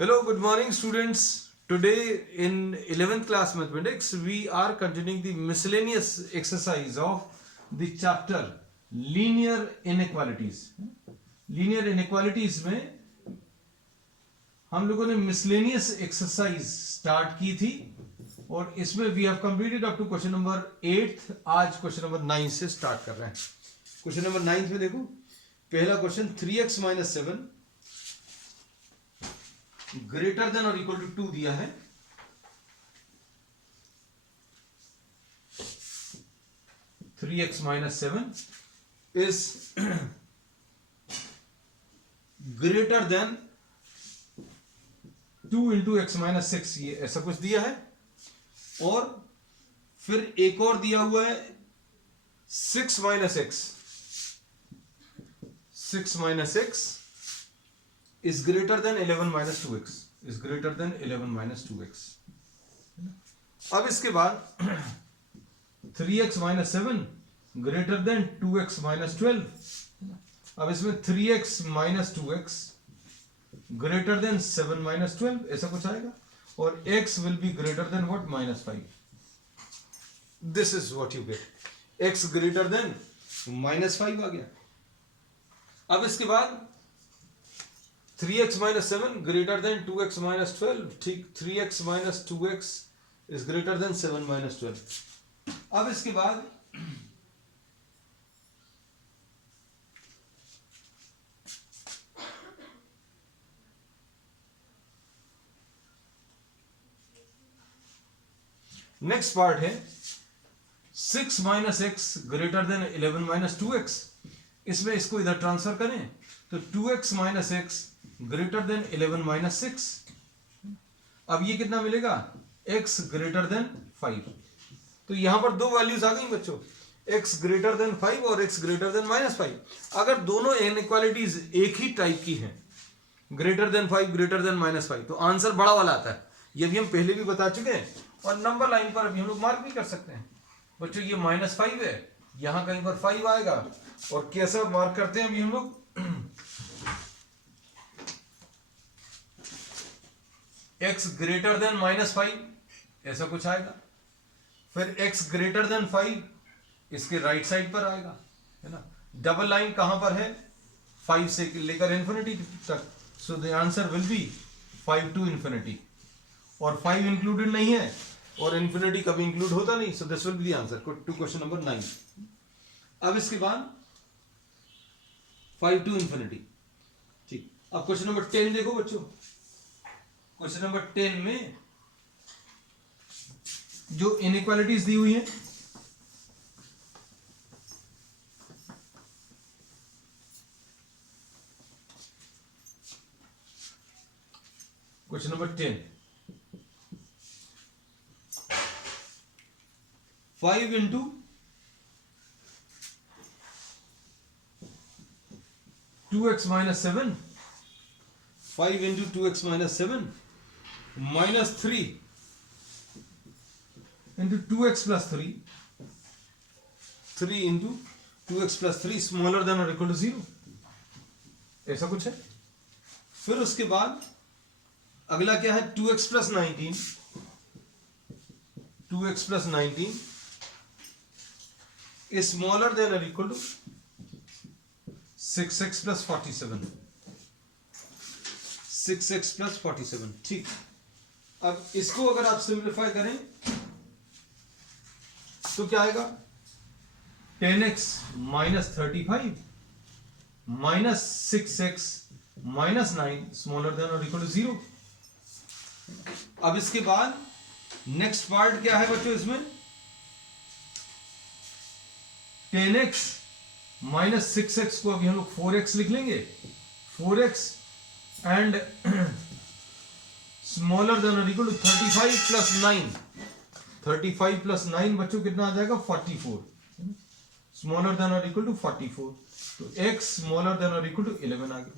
Hello, good morning, students. Today in 11th class mathematics, we are continuing the miscellaneous exercise of the chapter linear inequalities. Linear inequalities में हम लोगों ने miscellaneous exercise start की थी और इसमें we have completed up to question number 8. आज question number 9 से start कर रहे हैं. Question number 9 में देखो, पहला question 3x minus 7 greater than और इक्वल टू 2 दिया है. Three x minus 7 is greater than 2 into x minus 6, ये ऐसा कुछ दिया है. और फिर एक और दिया हुआ है 6 minus x. 6 minus x is greater than 11 minus 2x is greater than 11 minus 2x. अब इसके बाद 3x minus 7 greater than 2x minus 12. अब इसमें 3x minus 2x greater than 7 minus 12 ऐसा कुछ आएगा और x will be greater than what? minus 5. This is what you get. x greater than minus 5 आ गया. अब इसके बाद 3x minus 7 greater than 2x minus 12. ठीक, 3x minus 2x is greater than 7 minus 12. अब इसके बाद नेक्स्ट पार्ट है 6 minus x greater than 11 minus 2x. इसमें इसको इधर ट्रांसफर करें तो 2x minus x greater than 11 minus 6. अब ये कितना मिलेगा? x greater than 5. तो यहां पर दो वैल्यूज आ गई बच्चों, x ग्रेटर देन 5 और x ग्रेटर देन माइनस 5. अगर दोनों इनइक्वालिटीज एक ही टाइप की हैं, greater than 5 greater than minus 5, तो आंसर बड़ा वाला आता है. ये भी हम पहले भी बता चुके हैं और नंबर लाइन पर अभी हम लोग मार्क भी कर सकते हैं. बच्चों ये माइनस 5 है, यहां कहीं पर 5 आएगा और कैसा मार्क करते हैं अभी हम लोग? x ग्रेटर देन माइनस 5 ऐसा कुछ आएगा. फिर x ग्रेटर देन 5 इसके राइट साइड पर आएगा, है ना. डबल लाइन कहां पर है? 5 से लेकर इंफिनिटी तक. So the answer will be 5 to infinity. और 5 इंक्लूडेड नहीं है और इंफिनिटी कभी इंक्लूड होता नहीं. So this will be the answer to question number 9. अब इसके बाद 5 टू इंफिनिटी. ठीक, अब क्वेश्चन नंबर 10 देखो बच्चों. क्वेश्चन नंबर 10 में जो इनइक्वालिटीज दी हुई है, question number 10, 5 into 2x minus 7, 5 into 2x minus 7 minus 3 into 2x plus 3, 3 into 2x plus 3 smaller than or equal to 0, ऐसा कुछ है. फिर उसके बाद अगला क्या है? 2x plus 19, 2x plus 19 is smaller than or equal to 6x plus 47, 6x plus 47. ठीक, अब इसको अगर आप सिंप्लीफाई करें तो क्या आएगा? 10x minus 35 minus 6x minus 9 smaller than और इक्वल टू 0. अब इसके बाद नेक्स्ट पार्ट क्या है बच्चों? इसमें 10x माइनस 6x को अभी हम लोग 4x लिख लेंगे. 4x एंड स्मॉलर देन और इक्वल टू 35 प्लस 9. 35 प्लस 9 बच्चों कितना आ जाएगा? 44. स्मॉलर देन और इक्वल टू 44. तो x स्मॉलर देन और इक्वल टू 11 आ गया.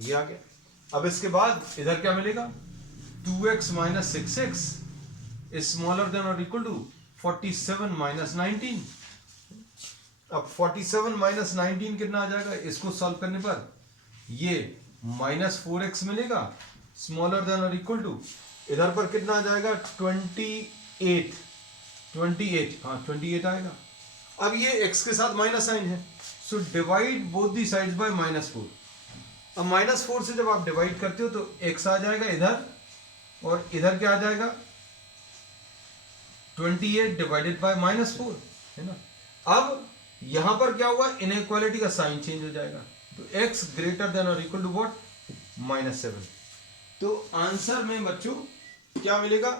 ये आ गया. अब इसके बाद इधर क्या मिलेगा? 2x minus 6x is smaller than और इक्वल टू 47 माइनस 19. अब 47 माइनस 19 कितना आ जाएगा? इसको सॉल्व करने पर ये -4x मिलेगा, स्मॉलर देन और इक्वल टू, इधर पर कितना आ जाएगा 28, 28, हाँ 28 आएगा। अब ये x के साथ माइनस साइन है, so divide both the sides by -4। अब -4 से जब आप डिवाइड करते हो तो x आ जाएगा इधर, और इधर क्या आ जाएगा 28 डिवाइडेड बाय -4, है ना। अब यहां पर क्या हुआ, इनइक्वालिटी का साइन चेंज हो जाएगा, तो x ग्रेटर देन और इक्वल टू व्हाट, -7। तो आंसर में बच्चों क्या मिलेगा,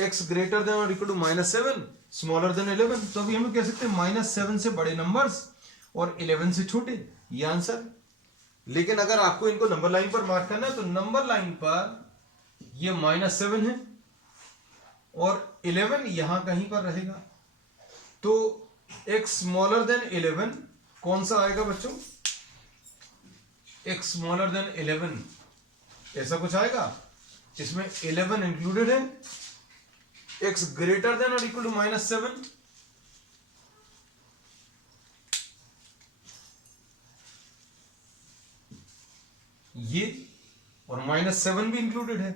x ग्रेटर देन और इक्वल टू -7, स्मॉलर देन 11। तो अभी हम लोग कह सकते हैं -7 से बड़े नंबर्स और 11 से छोटे, ये आंसर। लेकिन अगर आपको इनको नंबर लाइन पर मार्क करना है तो नंबर लाइन पर ये -7 है और 11 यहां कहीं पर रहेगा, तो x स्मॉलर देन 11 कौन सा आएगा बच्चों, x स्मॉलर देन 11 ऐसा कुछ आएगा, इसमें 11 इंक्लूडेड है। x ग्रेटर देन और इक्वल टू -7, ये, और -7 भी इंक्लूडेड है।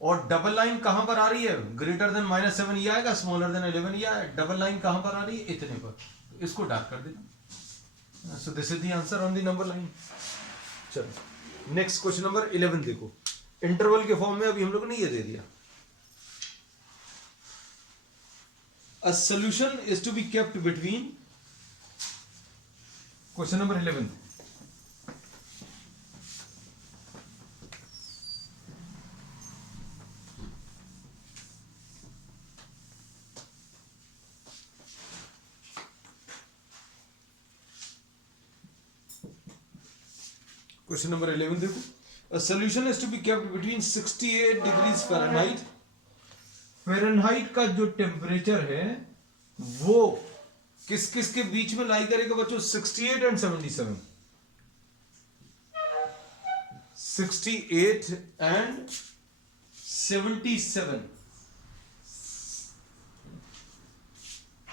और डबल लाइन कहां पर आ रही है, ग्रेटर देन -7 ये आएगा, स्मॉलर देन 11 ये आएगा। डबल लाइन कहां पर आ रही है, इतने पर, तो इसको डार्क कर देना। So this is the answer on the number line. चलो नेक्स्ट क्वेश्चन नंबर 11 देखो, इंटरवल के फॉर्म में अभी हम लोग ने ये दे दिया, a solution is to be kept between, question number 11, question number 11 देखो, a solution is to be kept between 68 degrees Fahrenheit। Fahrenheit का जो टेम्परेचर है वो किस किस के बीच में लाई करेगा बच्चों, 68 एंड 77, 68 एंड 77।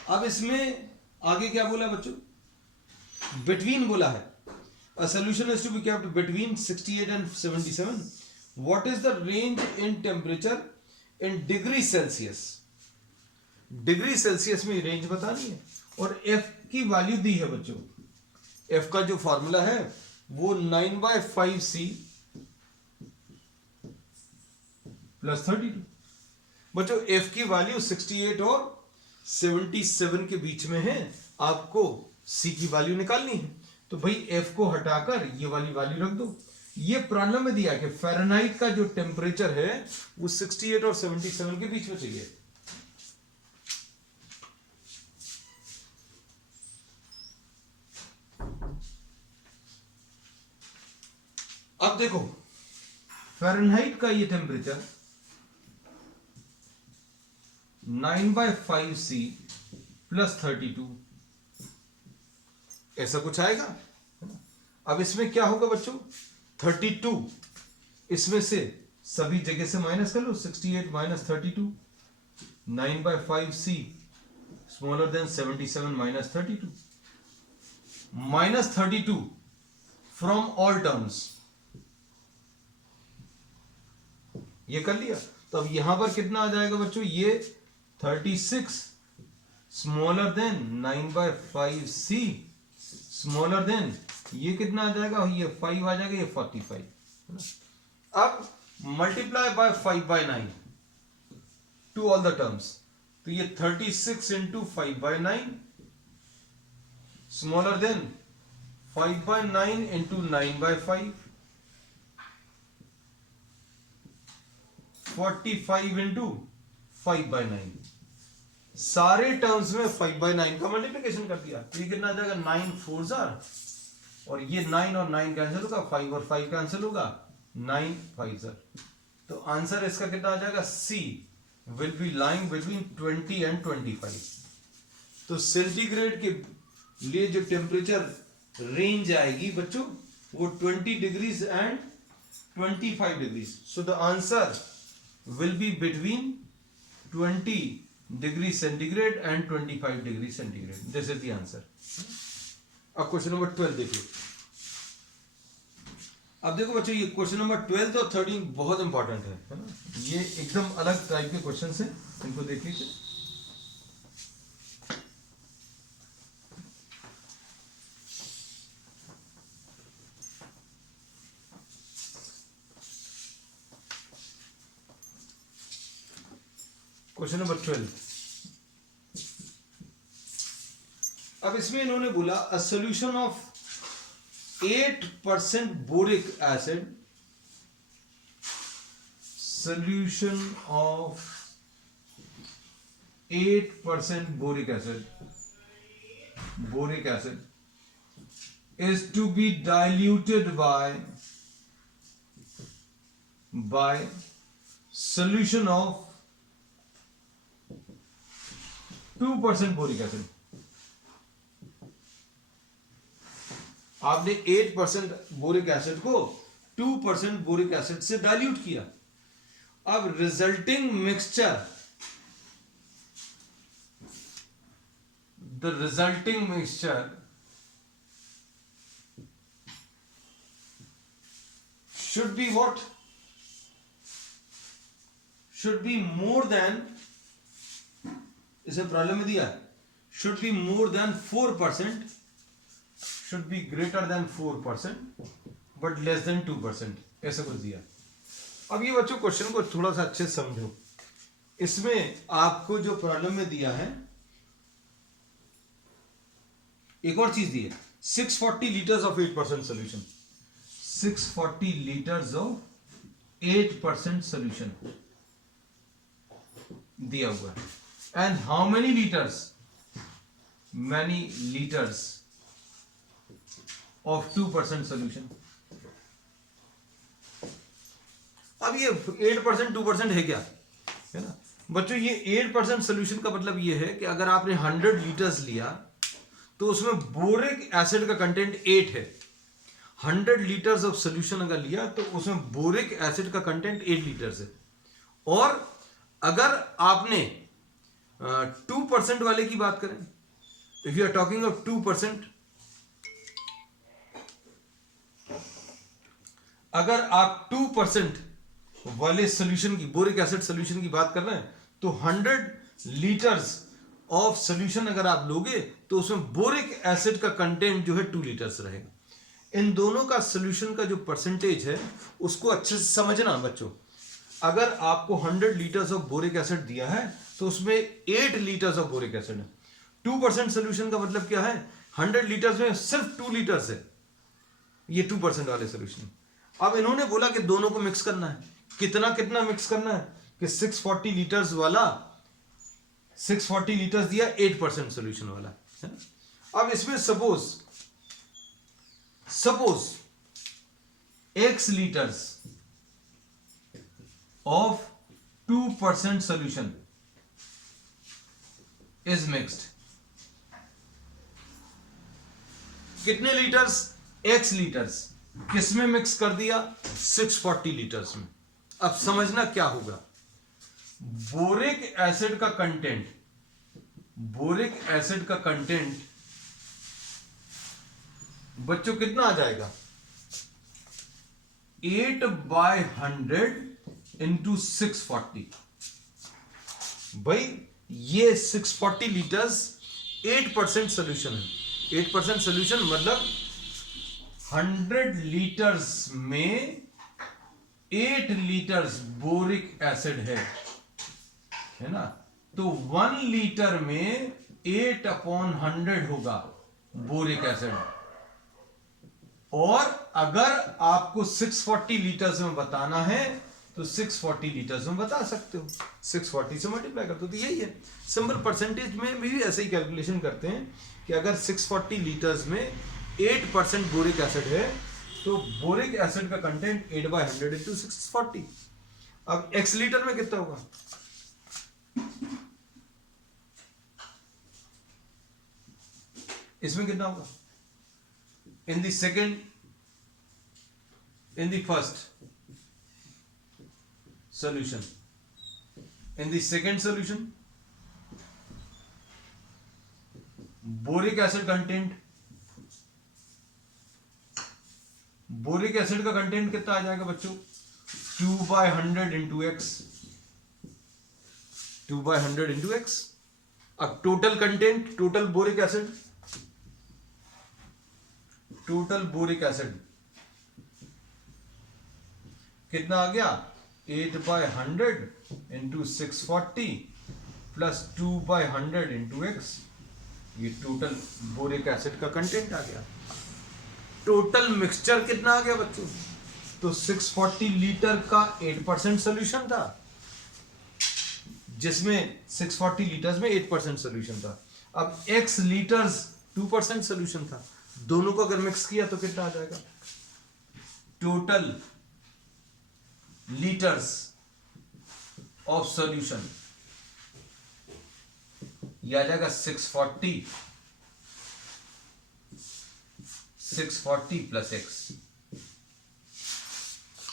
अब इसमें आगे क्या बोला बच्चों, बिटवीन बोला है। A solution is to be kept between 68 and 77. What is the range in temperature in degree Celsius? Degree Celsius में रेंज बतानी है और F की वैल्यू दी है बच्चों। F का जो फॉर्मूला है वो 9/5C प्लस 32। बच्चों F की वैल्यू 68 और 77 के बीच में है, आपको C की वैल्यू निकालनी है। तो भाई F को हटाकर ये वाली वैल्यू रख दो। ये प्रॉब्लम में दिया कि फ़ारेनहाइट का जो टेम्परेचर है वो 68 और 77 के बीच में चाहिए। अब देखो फ़ारेनहाइट का ये टेम्परेचर 9/5C प्लस 32 ऐसा कुछ आएगा। अब इसमें क्या होगा बच्चों, 32 इसमें से सभी जगह से माइनस कर लो, 68 minus 32, 9/5C smaller than 77 minus 32, minus 32 from all terms, ये कर लिया। तो अब यहां पर कितना आ जाएगा बच्चों, ये 36 smaller than 9/5C smaller than ये कितना आ जाएगा, ये 5 आ जाएगा, ये 45। अब multiply by 5/9 to all the terms, तो ये 36 into 5/9 smaller than 5/9 into 9/5, 45 into 5/9। सारे टर्म्स में 5/9 का मल्टीप्लिकेशन कर दिया, ये कितना आ जाएगा 9 4 और ये 9 और 9 कैंसिल होगा, 5 और 5 कैंसिल होगा, 9 5 तो आंसर इसका कितना आ जाएगा, C will be lying between 20 and 25। तो सेंटीग्रेड के लिए जो टेम्परेचर रेंज आएगी बच्चों वो 20 degrees and 25 degrees. So the answer will be between 20 degree centigrade and 25 degree centigrade. This is the answer. अब क्वेश्चन नंबर 12 देखिए, अब देखो बच्चों, ये क्वेश्चन नंबर 12 और 13 बहुत इंपॉर्टेंट है ना। ये एकदम अलग टाइप के क्वेश्चन है, इनको देख लीजिए। Question number 12। अब इसमें इन्होंने बोला a solution of 8% boric acid, solution of 8% boric acid is to be diluted by solution of 2% boric acid। आपने 8% बोरिक एसिड को 2% बोरिक एसिड से डाइल्यूट किया। अब resulting mixture, the resulting mixture should be what? Should be more than, इसे problem में दिया, should be more than 4%, should be greater than 4% but less than 2%, ऐसा कुछ दिया। अब ये बच्चों क्वेश्चन को थोड़ा सा अच्छे से समझो। इसमें आपको जो प्रॉब्लम में दिया है, एक और चीज दी है, 640 litres of 8% solution, 640 litres of 8% solution दिया हुआ है। And how many litres, many litres of 2% solution. अब ये 8% 2% है क्या, है ना बच्चों। ये 8% सोल्यूशन का मतलब ये है कि अगर आपने 100 लीटर्स लिया तो उसमें बोरिक एसिड का कंटेंट 8 है। 100 लीटर्स ऑफ सोल्यूशन अगर लिया तो उसमें बोरिक एसिड का कंटेंट 8 लीटर्स है। और अगर आपने 2% वाले की बात करें, if you are talking of 2%, अगर आप 2% वाले सोल्यूशन की, बोरिक एसिड सोल्यूशन की बात कर रहे हैं, तो 100 लीटर्स ऑफ सोल्यूशन अगर आप लोगे तो उसमें बोरिक एसिड का कंटेंट जो है 2 लीटर्स रहेगा। इन दोनों का सोल्यूशन का जो परसेंटेज है उसको अच्छे से समझना बच्चों। अगर आपको 100 लीटर्स ऑफ बोरिक एसिड दिया है तो उसमें 8 लीटर्स ऑफ बोरिक एसिड है। 2% सोल्यूशन का मतलब क्या है, 100 लीटर्स में सिर्फ 2 लीटर्स है, ये 2% वाले सोल्यूशन। अब इन्होंने बोला कि दोनों को मिक्स करना है। कितना कितना मिक्स करना है कि 640 लीटर्स वाला, 640 लीटर्स दिया 8% सोल्यूशन वाला है। अब इसमें suppose x litres of 2% solution is mixed. कितने लीटर्स, x लीटर्स किसमें मिक्स कर दिया, 640 लीटर्स में। अब समझना क्या होगा, बोरिक एसिड का कंटेंट, बोरिक एसिड का कंटेंट बच्चों कितना आ जाएगा, 8/100 इंटू 640। भाई ये 640 लीटर्स 8% सोल्यूशन है। 8% सोल्यूशन मतलब 100 लीटर्स में 8 लीटर्स बोरिक एसिड है ना। तो 1 लीटर में 8/100 होगा बोरिक एसिड। और अगर आपको 640 लीटर्स में बताना है तो 640 लीटर्स में बता सकते हो, 640 से मल्टीप्लाई कर दो। तो यही है सिंपल, परसेंटेज में भी ऐसे ही कैलकुलेशन करते हैं कि अगर 640 लीटर्स में 8% बोरिक एसिड है तो बोरिक एसिड का कंटेंट 8/100 इंटू 640। अब x लीटर में कितना होगा, इसमें कितना होगा, in the second, in the first solution, in the second solution boric acid content boric acid का कंटेंट कितना आ जाएगा बच्चों? 2/100 इंटू एक्स, 2/100 इंटू एक्स। अब total content, total boric acid, total boric acid कितना आ गया? 8/100 इंटू 640 प्लस 2/100 इंटू एक्स। ये total boric acid का content आ गया। टोटल मिक्सचर कितना आ गया बच्चों? तो 640 लीटर का 8% सोल्यूशन था, जिसमें 640 लीटर्स में 8% सोल्यूशन था। अब x लीटर्स 2% सोल्यूशन था। दोनों को अगर मिक्स किया तो कितना आ जाएगा? टोटल लीटर्स ऑफ सॉल्यूशन ये आ जाएगा 640 प्लस एक्स।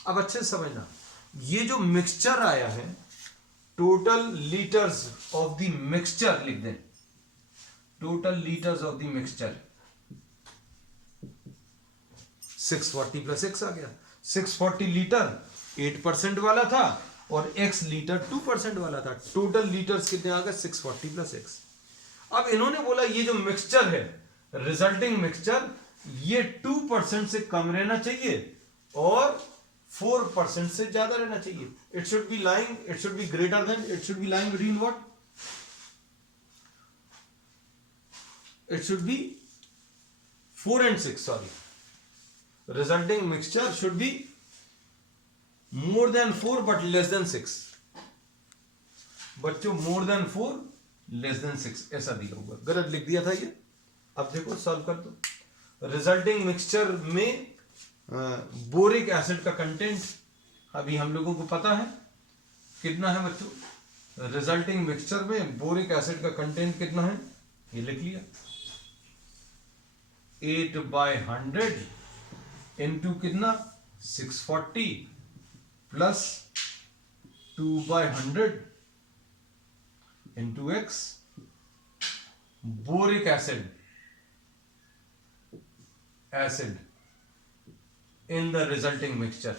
अब अच्छे से समझना, ये जो मिक्सचर आया है, total litres of the mixture लिख दें, total litres of the mixture 640 plus X आ गया। 640 लीटर 8% वाला था और x लीटर 2% वाला था। टोटल लीटर्स कितने आ गए? 640 प्लस एक्स। अब इन्होंने बोला ये जो मिक्सचर है, रिजल्टिंग मिक्सचर, ये 2% से कम रहना चाहिए और 4% से ज्यादा रहना चाहिए। It should be lying, it should be greater then, it should be lying between what? It should be 4 and 6, sorry. Resulting mixture should be more than 4 but less than 6। बच्चों more than 4 less than 6 ऐसा दिया होगा, गलत लिख दिया था ये। अब देखो सॉल्व कर दो। रिजल्टिंग मिक्सचर में बोरिक एसिड का कंटेंट अभी हम लोगों को पता है कितना है बच्चों। रिजल्टिंग मिक्सचर में बोरिक एसिड का कंटेंट कितना है ये लिख लिया, 8/100 इंटू कितना? 640 plus 2/100 into x. Boric acid in the resulting mixture,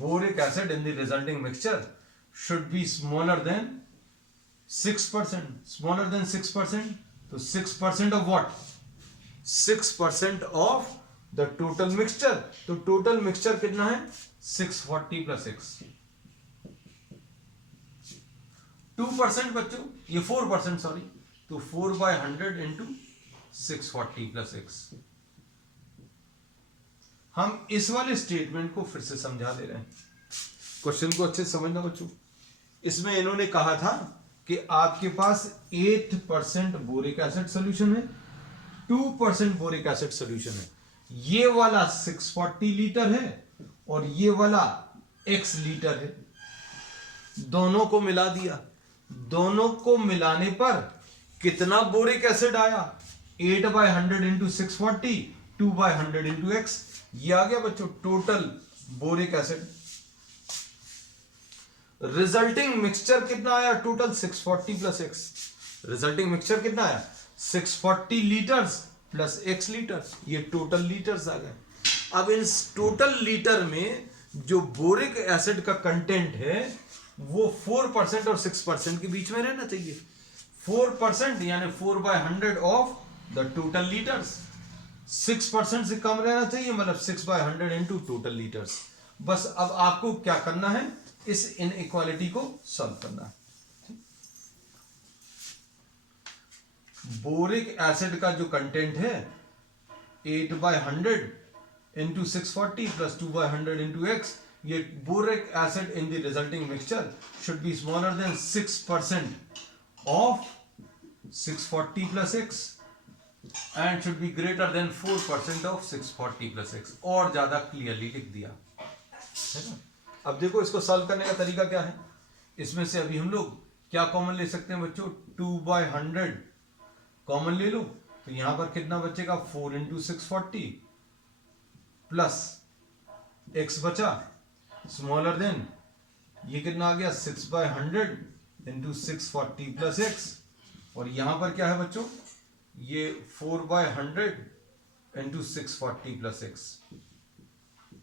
boric acid in the resulting mixture should be smaller than 6%, smaller than 6%। तो 6% of what? 6% of the total mixture। तो total mixture कितना है? 640 plus x। 2% बच्चों, ये 4% sorry, तो 4/100 into 640 plus x. हम इस वाले स्टेटमेंट को फिर से समझा दे रहे हैं, क्वेश्चन को अच्छे से समझना बच्चों। इसमें इन्होंने कहा था कि आपके पास 8% बोरिक एसिड सोल्यूशन है, 2% बोरिक एसिड सोल्यूशन है। ये वाला 640 लीटर है और ये वाला x लीटर है। दोनों को मिला दिया, दोनों को मिलाने पर कितना बोरिक एसिड आया? 8/100 इंटू 640, 2/100 इंटू एक्स। ये आ गया बच्चों total boric acid. Resulting mixture कितना आया? Total 640 plus x. Resulting mixture कितना आया? 640 लीटर्स प्लस एक्स लीटर। ये टोटल लीटर्स आ गए। अब इन टोटल लीटर में जो बोरिक एसिड का कंटेंट है वो 4% और 6% के बीच में रहना चाहिए। 4% यानी 4/100 ऑफ द टोटल लीटर्स। 6% से कम रहना चाहिए, मतलब 6/100 इंटू टोटल लीटर्स। बस अब आपको क्या करना है? इस इनइक्वालिटी को सॉल्व करना है। बोरिक एसिड का जो कंटेंट है 8/100 इंटू 640 प्लस 2/100 इंटू एक्स। ये boric acid in the resulting mixture should be smaller than 6% of 640 plus x and should be greater then 4% of 640 plus x. और ज्यादा क्लियरली लिख दिया है ना। अब देखो इसको सॉल्व करने का तरीका क्या है। इसमें से अभी हम लोग क्या कॉमन ले सकते हैं बच्चों? 2/100 कॉमन ले लो, तो यहां पर कितना बचेगा? 4 इंटू 640 प्लस एक्स बचा स्मॉलर देन, ये कितना आ गया? 6/100 इंटू 640 प्लस एक्स। और यहां पर क्या है बच्चों? ये 4/100 इंटू 640 प्लस एक्स।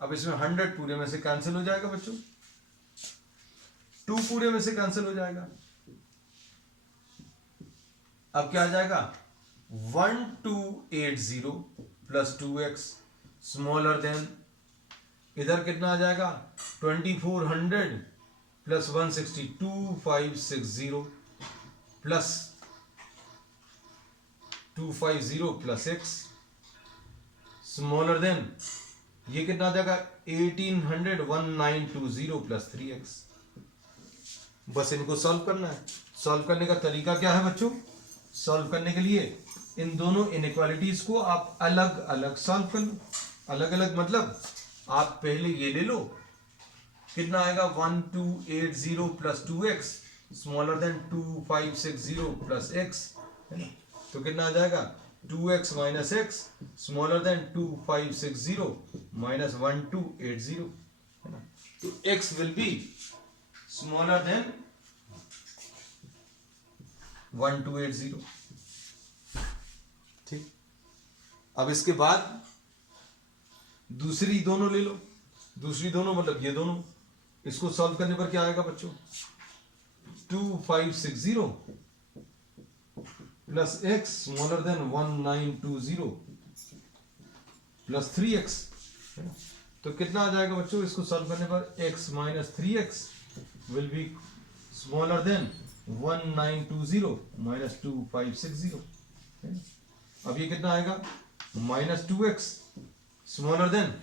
अब इसमें 100 पूरे में से कैंसिल हो जाएगा बच्चों, 2 पूरे में से कैंसिल हो जाएगा। अब क्या आ जाएगा 1280 प्लस 2x स्मॉलर देन, इधर कितना आ जाएगा 2400 plus 160 2560 plus 250 plus x smaller than, ये कितना आ जाएगा 1800 1920 प्लस 3x। बस इनको सॉल्व करना है। सॉल्व करने का तरीका क्या है बच्चों, सॉल्व करने के लिए इन दोनों इनइक्वालिटीज को आप अलग अलग सॉल्व कर लो। अलग अलग मतलब आप पहले ये ले लो, कितना आएगा 1280 plus 2x smaller than 2560 plus x, है ना। तो कितना आ जाएगा 2x minus x smaller than 2560 minus 1280, है ना। तो x will be smaller than 1280। ठीक, अब इसके बाद दूसरी दोनों ले लो। दूसरी दोनों मतलब ये दोनों, इसको सॉल्व करने पर क्या आएगा बच्चों 2560 plus x smaller than 1920 plus 3x, तो कितना आ जाएगा बच्चों इसको सॉल्व करने पर x minus 3x will be smaller than 1920 minus 2560। अब ये कितना आएगा माइनस 2x स्मॉलर देन,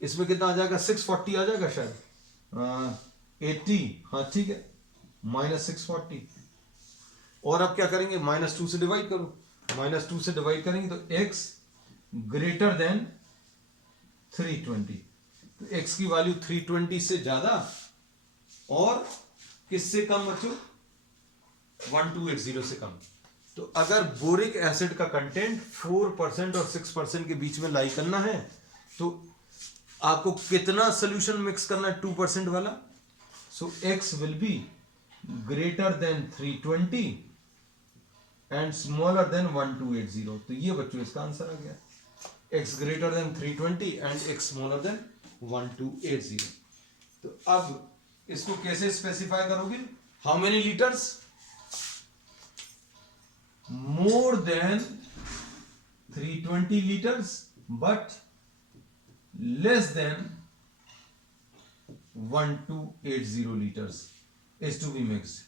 इसमें कितना आ जाएगा 640 आ जाएगा शायद 80, हाँ ठीक है माइनस 640। और अब क्या करेंगे माइनस 2 से डिवाइड करो, माइनस 2 से डिवाइड करेंगे तो x ग्रेटर देन 320, तो x की वैल्यू 320 से ज्यादा और किससे कम बच्चों 1280 से कम। तो अगर बोरिक एसिड का कंटेंट 4% और 6% के बीच में लाई करना है तो आपको कितना सोल्यूशन मिक्स करना है 2% वाला। सो x will be greater then 320 and smaller then 1280। तो ये बच्चों इसका आंसर आ गया, x greater than 320 and x smaller than 1280। तो अब इसको कैसे स्पेसिफाई करोगे, how many litres, more than 320 liters but less than 1280 liters is to be mixed.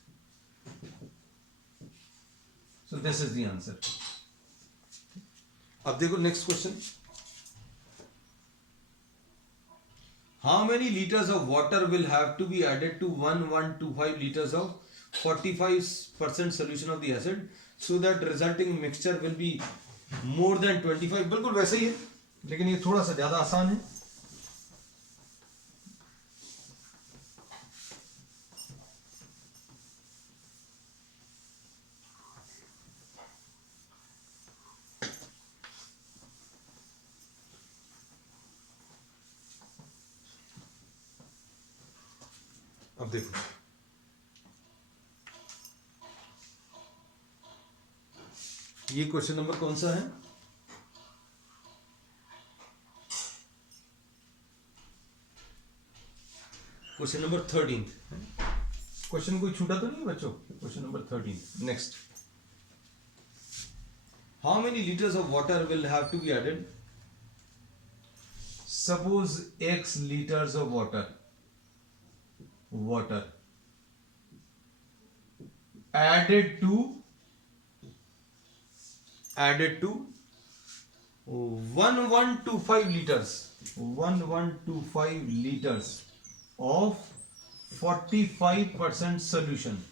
So this is the answer. अब देखो next question, how many liters of water will have to be added to 1125 liters of 45% solution of the acid so that resulting mixture will be more than 25। बिल्कुल वैसे ही है लेकिन ये थोड़ा सा ज्यादा आसान है। अब देखो ये क्वेश्चन नंबर कौन सा है, क्वेश्चन नंबर 13। क्वेश्चन कोई छूटा तो नहीं बच्चों, question number 13। Next, how many litres of water will have to be added, suppose x litres of water added to 1125 liters of 45% solution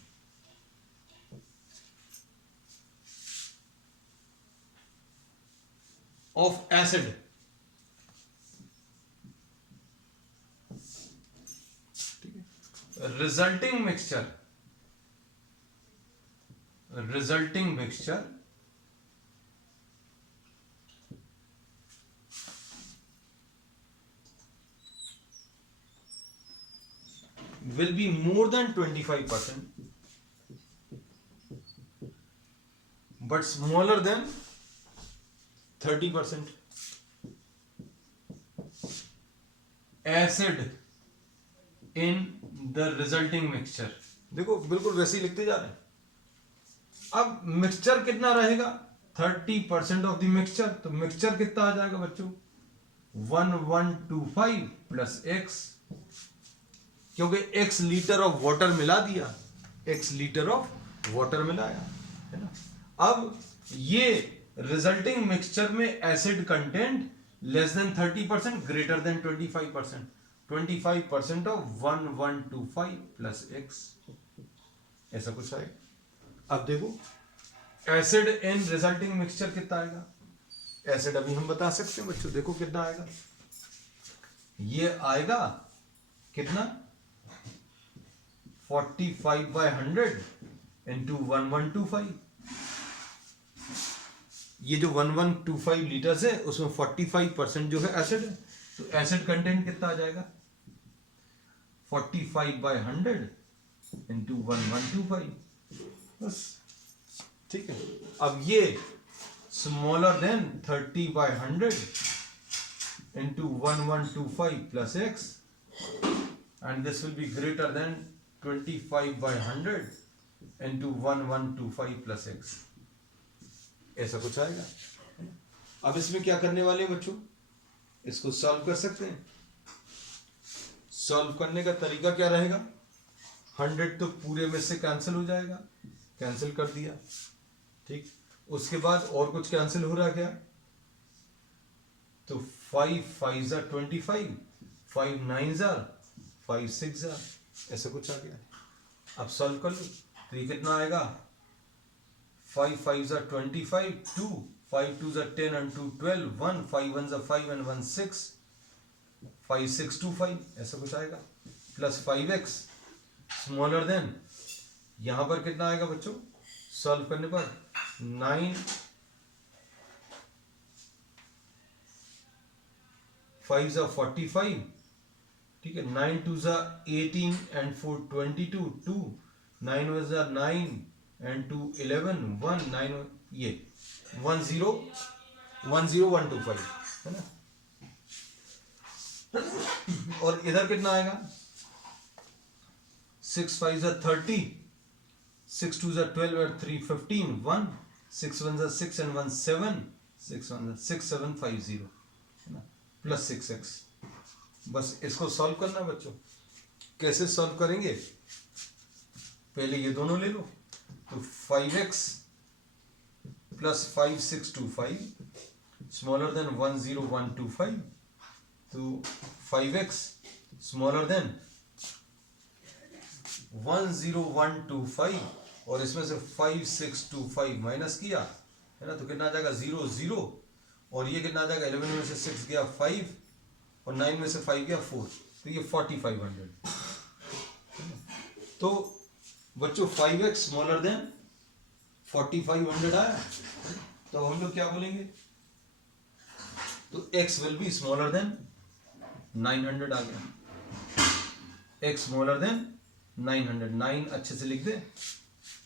of acid, resulting mixture will be more than 25% but smaller than 30% acid in the resulting mixture. देखो बिल्कुल वैसे ही लिखते जा रहे हैं। अब mixture कितना रहेगा? 30% ऑफ द मिक्सचर। तो मिक्सचर कितना आ जाएगा बच्चों? 1125 प्लस एक्स, क्योंकि x लीटर ऑफ वाटर मिला दिया, x लीटर ऑफ वाटर मिलाया, है ना। अब ये रिजल्टिंग मिक्सचर में acid content less than 30%, greater than 25%, 25% of 1125 plus x, ऐसा कुछ आएगा। अब देखो एसिड इन रिजल्टिंग मिक्सचर कितना आएगा? एसिड अभी हम बता सकते हैं बच्चों, देखो कितना आएगा। ये आएगा कितना? 45/100 इंटू 1125। ये जो 1125 लीटर्स है उसमें 45% जो है एसिड है, तो एसिड कंटेंट कितना आ जाएगा? 45/100 इंटू 1125, बस, ठीक है। अब ये smaller than 30/100 into 1125 plus x, and this will be greater than 25/100 into 1125 plus x, ऐसा कुछ आएगा। अब इसमें क्या करने वाले हैं बच्चों? इसको सॉल्व कर सकते हैं। सॉल्व करने का तरीका क्या रहेगा? 100 तो पूरे में से कैंसिल हो जाएगा, कैंसिल कर दिया, ठीक। उसके बाद और कुछ कैंसिल हो रहा क्या? तो 5 5s are 25, 5 9s are 5 6s are, ऐसा कुछ आ गया। अब सॉल्व कर लो तो ये कितना आएगा? 5 5s are 25, 2 5 2s are 10 and 2 12, 1 5 1s are 5 and 1 6, 5 6 2 5, ऐसा कुछ आएगा। प्लस 5x स्मॉलर देन, यहां पर कितना आएगा बच्चों सॉल्व करने पर? 9 5s are 45, ठीक है। 9 2s are 18 and 4 22, 2 9 1s are 9 and 2 11, 1 9, ये 1 0 1 0 1 2 5, है ना। और इधर कितना आएगा? 6 5s are 30, 6 2s are 12 and 3 15, 1 6 1s are 6 and 1 7, 6 1s are 6 7 5 0, है ना, प्लस 6x। बस इसको सॉल्व करना बच्चों। कैसे सॉल्व करेंगे? पहले ये दोनों ले लो, तो 5x प्लस 5 6 2 5 स्मॉलर देन 1 0 1 2 5, तो 5x स्मॉलर देन 1 0 1 2 5, और इसमें से 5 6 2 5 माइनस किया, है ना, तो कितना आ जाएगा? 0 0, और ये कितना आ जाएगा? 11 में से 6 गया 5 और 9 में से 5 गया 4, तो ये 4500। तो बच्चों 5x स्मॉलर देन 4500 आया, तो हम लोग क्या बोलेंगे? तो x will be smaller than 900 आ गया। x स्मॉलर देन 900, 9 अच्छे से लिख दे,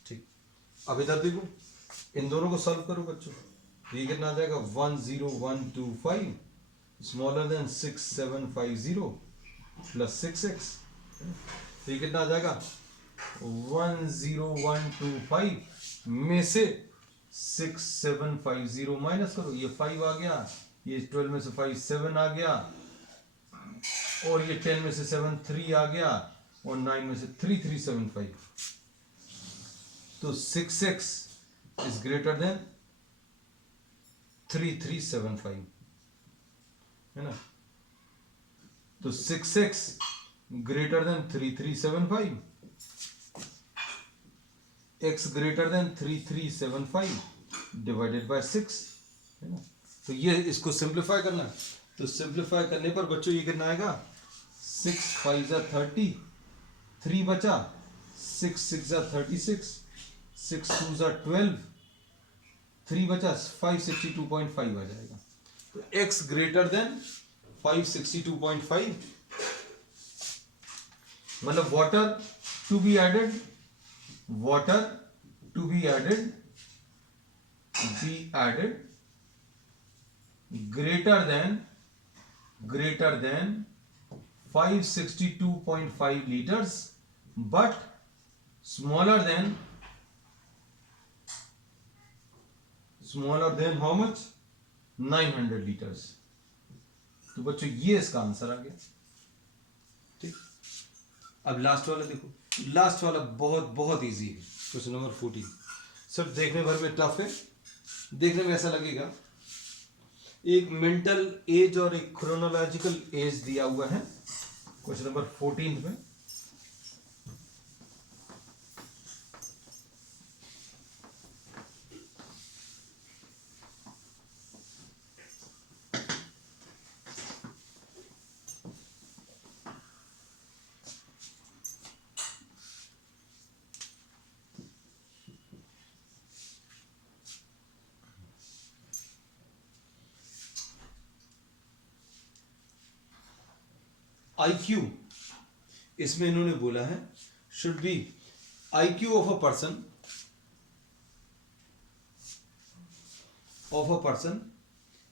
ठीक। अब इधर देखो, इन दोनों को सॉल्व करो बच्चों, तो ये कितना आ जाएगा? 1 0 1 2 5 स्मॉलर देन 6 7 5 0 प्लस 6x, तो ये कितना आ जाएगा? 1 0 1 2 5 में से 6 7 5 0 माइनस करो, ये 5 आ गया, ये 12 में से 5 7 आ गया, और ये 10 में से 7 3 आ गया, और 9 में से 3 3 7 5, तो 6x इज ग्रेटर देन 3 3 7 5, है ना। तो 6x greater than 3 3 7 5, x greater than 3 3 7 5 divided by 6, है ना। तो ये इसको सिंप्लीफाई करना है, तो सिंप्लीफाई करने पर बच्चों ये कितना आएगा? 6 5 are 30, 3 बचा, 6 6 are 36, 6 2 are 12, 3 बचा, 562.5 आ जाएगा। तो x ग्रेटर देन 562.5, मतलब water to be added, water to be added greater than 562.5 liters, but smaller than how much? 900 liters. तो बच्चों ये इसका आंसर आ गया। ठीक, अब लास्ट वाला देखो, लास्ट वाला बहुत बहुत इजी है, क्वेश्चन नंबर 14। सिर्फ देखने भर में टफ है, देखने में ऐसा लगेगा एक मेंटल एज और एक क्रोनोलॉजिकल एज दिया हुआ है क्वेश्चन नंबर 14 में। IQ, इसमें इन्होंने बोला है should be IQ of a person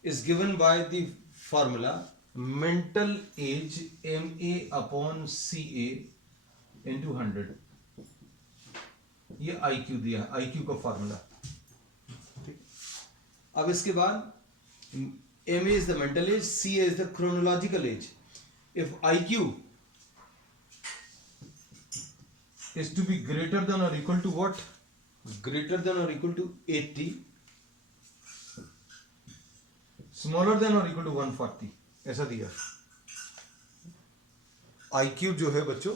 is given by the formula mental as MA/CA into 100। ये IQ दिया है, IQ का फॉर्मूला। अब इसके बाद MA is the mental age, CA is the chronological age. If IQ is to be greater than or equal to what? Greater than or equal to 80, smaller than or equal to 140, ऐसा दिया। IQ जो है बच्चों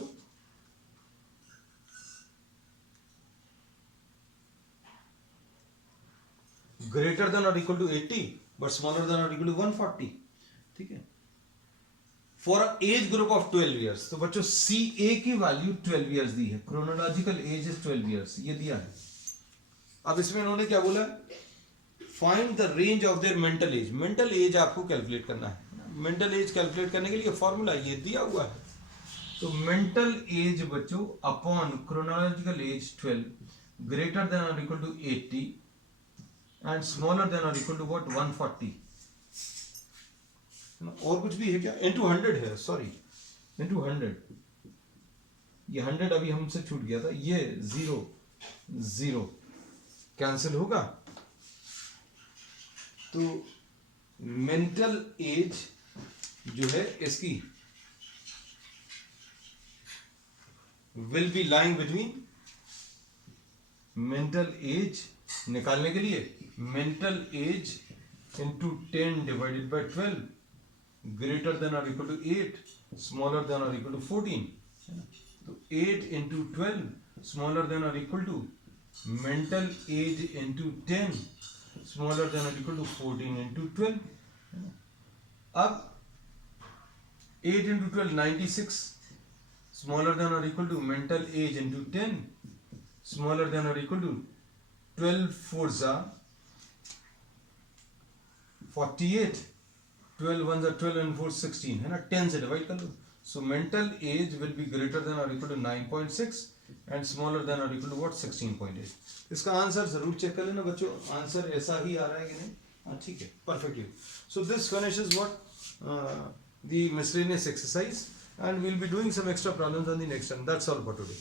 greater than or equal to 80 but smaller than or equal to 140, ठीक है। For age group of 12 years, तो बच्चों CA की वैल्यू 12 ईयर्स दी है, क्रोनोलॉजिकल एज इज 12 ईयर्स, ये दिया है। अब इसमें इन्होंने क्या बोला? Find the range of their mental as. Mental as आपको कैलकुलेट करना है। मेंटल एज कैलकुलेट करने के लिए फॉर्मूला ये दिया हुआ है। तो मेंटल एज बच्चों upon chronological age 12 greater than और equal to 80 and smaller than और इक्वल टू व्हाट 140। और कुछ भी है क्या? इनटू 100 है, सॉरी इनटू 100। ये 100 अभी हमसे छूट गया था, ये 0 कैंसिल होगा। तो मेंटल एज जो है इसकी will be lying between, mental age निकालने के लिए mental age into 10 divided by 12 greater than और इक्वल टू 8 स्मॉलर देन और इक्वल टू 14। तो 8 इंटू 12 स्मॉलर देन और equal to mental age into 10 smaller than और इक्वल टू 14 इंटू 12। अब 8 into 12 96 smaller than और equal to mental age into 10 smaller than और equal to 12 4 जा 48, 12 1 जा 12 and 4 16 है ना, 10 से डिवाइड कर लो। So mental age will be greater than और equal to 9.6 and smaller than और इक्वल टू व्हाट 16.8। इसका आंसर जरूर चेक कर लेना बच्चों, आंसर ऐसा ही आ रहा है कि नहीं। हाँ ठीक है, perfectly. So this finishes what the miscellaneous exercise and we'll be doing some extra problems on the next one. That's all for today.